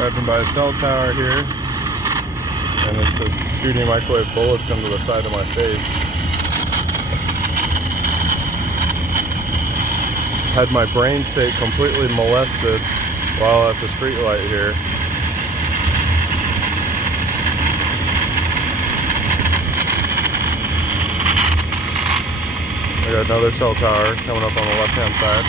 Driving by a cell tower here, and it's just shooting microwave bullets into the side of my face. Had my brain state completely molested while at the street light here. We got another cell tower coming up on the left-hand side.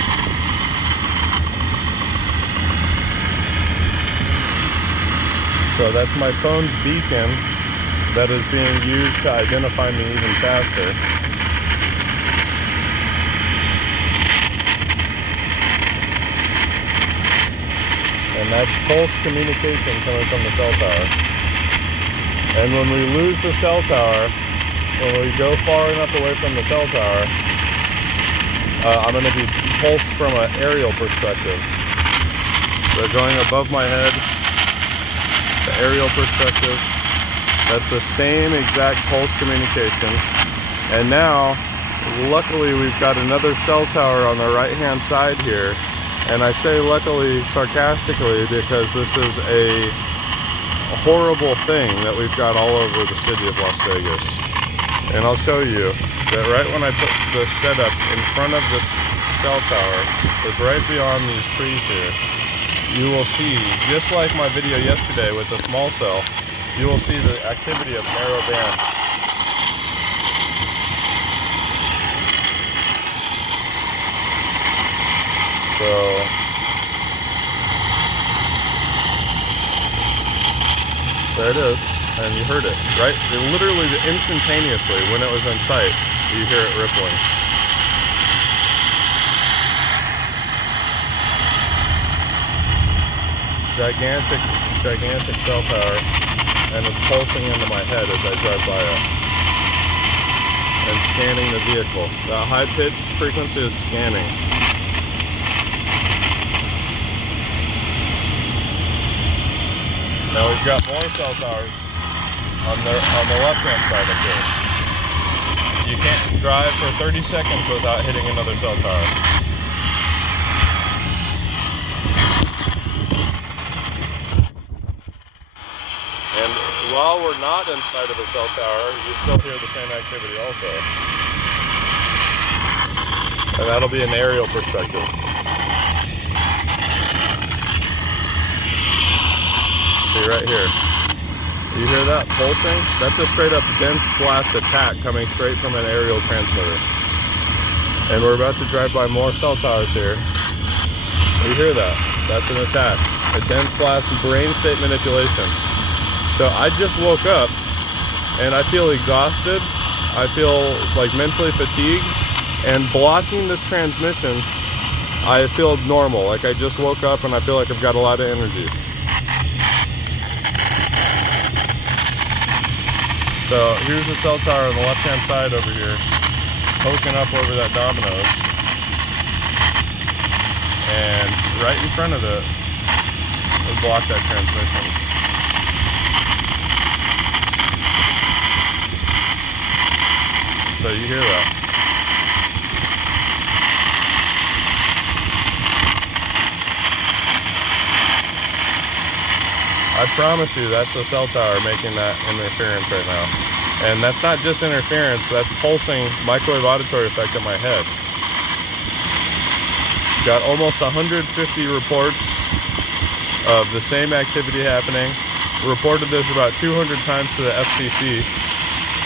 So that's my phone's beacon that is being used to identify me even faster. And that's pulse communication coming from the cell tower. And when we lose the cell tower, when we go far enough away from the cell tower, I'm going to be pulsed from an aerial perspective. So going above my head, the aerial perspective, that's the same exact pulse communication. And now, luckily, we've got another cell tower on the right-hand side here. And I say luckily sarcastically because this is a horrible thing that we've got all over the city of Las Vegas. And I'll show you that right when I put the setup in front of this cell tower, it's right beyond these trees here. You will see, just like my video yesterday with the small cell, you will see the activity of narrow band. So, there it is, and you heard it, right? It literally, instantaneously, when it was in sight, you hear it rippling. Gigantic cell tower, and it's pulsing into my head as I drive by it and scanning the vehicle. The high-pitched frequency is scanning. Now we've got more cell towers on the left-hand side of here. You can't drive for 30 seconds without hitting another cell tower. And while we're not inside of a cell tower, you still hear the same activity also. And that'll be an aerial perspective. See right here. You hear that pulsing? That's a straight up dense blast attack coming straight from an aerial transmitter. And we're about to drive by more cell towers here. You hear that? That's an attack. A dense blast brain state manipulation. So I just woke up and I feel exhausted. I feel like mentally fatigued, and blocking this transmission, I feel normal. Like I just woke up and I feel like I've got a lot of energy. So here's the cell tower on the left-hand side over here, poking up over that Domino's. And right in front of it, we block that transmission. So you hear that. I promise you that's a cell tower making that interference right now. And that's not just interference, that's pulsing microwave auditory effect in my head. Got almost 150 reports of the same activity happening. Reported this about 200 times to the FCC,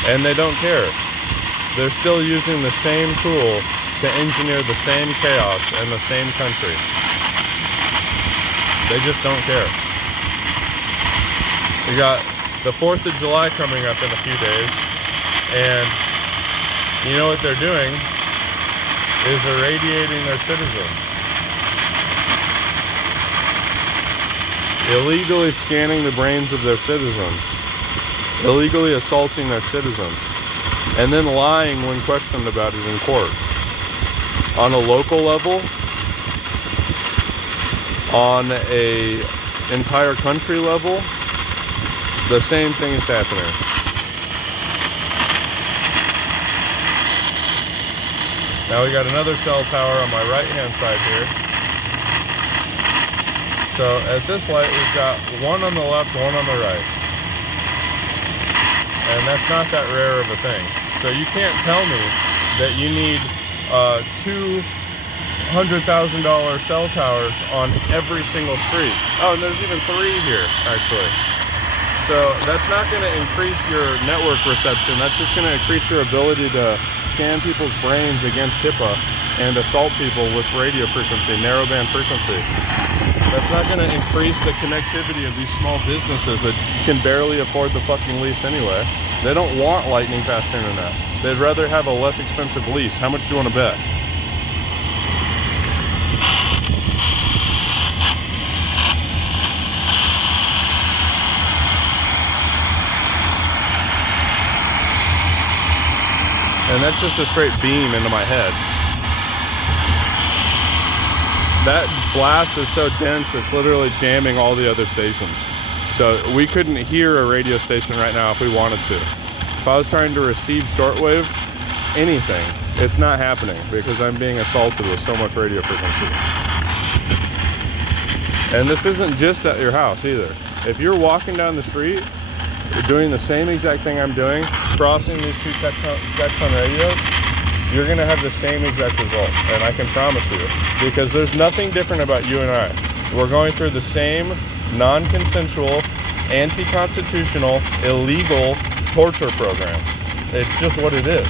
and they don't care. They're still using the same tool to engineer the same chaos in the same country. They just don't care. We got the 4th of July coming up in a few days, and you know what they're doing is irradiating their citizens. Illegally scanning the brains of their citizens. Illegally assaulting their citizens. And then lying when questioned about it in court. On a local level, on a entire country level, the same thing is happening. Now we got another cell tower on my right-hand side here. So at this light, we've got one on the left, one on the right. And that's not that rare of a thing. So you can't tell me that you need $200,000 cell towers on every single street. Oh, and there's even 3 here, actually. So that's not going to increase your network reception. That's just going to increase your ability to scan people's brains against HIPAA and assault people with radio frequency, narrowband frequency. That's not going to increase the connectivity of these small businesses that can barely afford the fucking lease anyway. They don't want lightning fast internet. They'd rather have a less expensive lease. How much do you want to bet? And that's just a straight beam into my head. That blast is so dense, it's literally jamming all the other stations. So we couldn't hear a radio station right now if we wanted to. If I was trying to receive shortwave, anything, it's not happening because I'm being assaulted with so much radio frequency. And this isn't just at your house either. If you're walking down the street, doing the same exact thing I'm doing, crossing these 2 Texan radios, you're gonna have the same exact result, and I can promise you, because there's nothing different about you and I. We're going through the same non-consensual, anti-constitutional, illegal torture program. It's just what it is.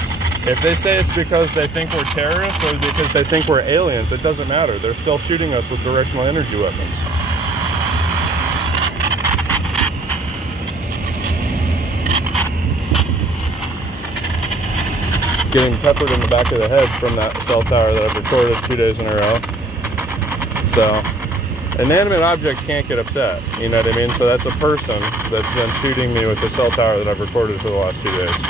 If they say it's because they think we're terrorists or because they think we're aliens, it doesn't matter. They're still shooting us with directional energy weapons. Getting peppered in the back of the head from that cell tower that I've recorded 2 days in a row. So, inanimate objects can't get upset, you know what I mean? So that's a person that's then shooting me with the cell tower that I've recorded for the last 2 days.